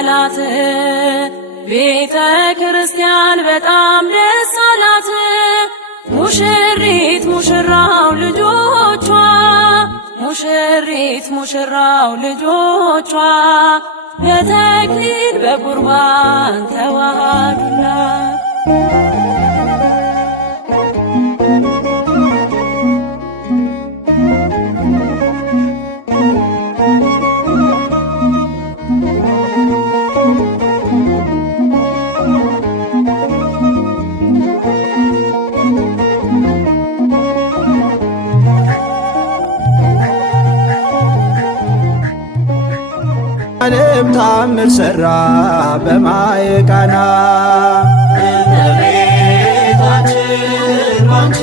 አላት። ቤተ ክርስቲያን በጣም ደስ አላት። ሙሽሪት ሙሽራው ልጆቿ ሙሽሪት ሙሽራው ልጆቿ በተክሊል በቁርባን ተዋሃዱላት። ዓለም ታምር ሠራ በማየ ቃና እመቤታችን ባንቺ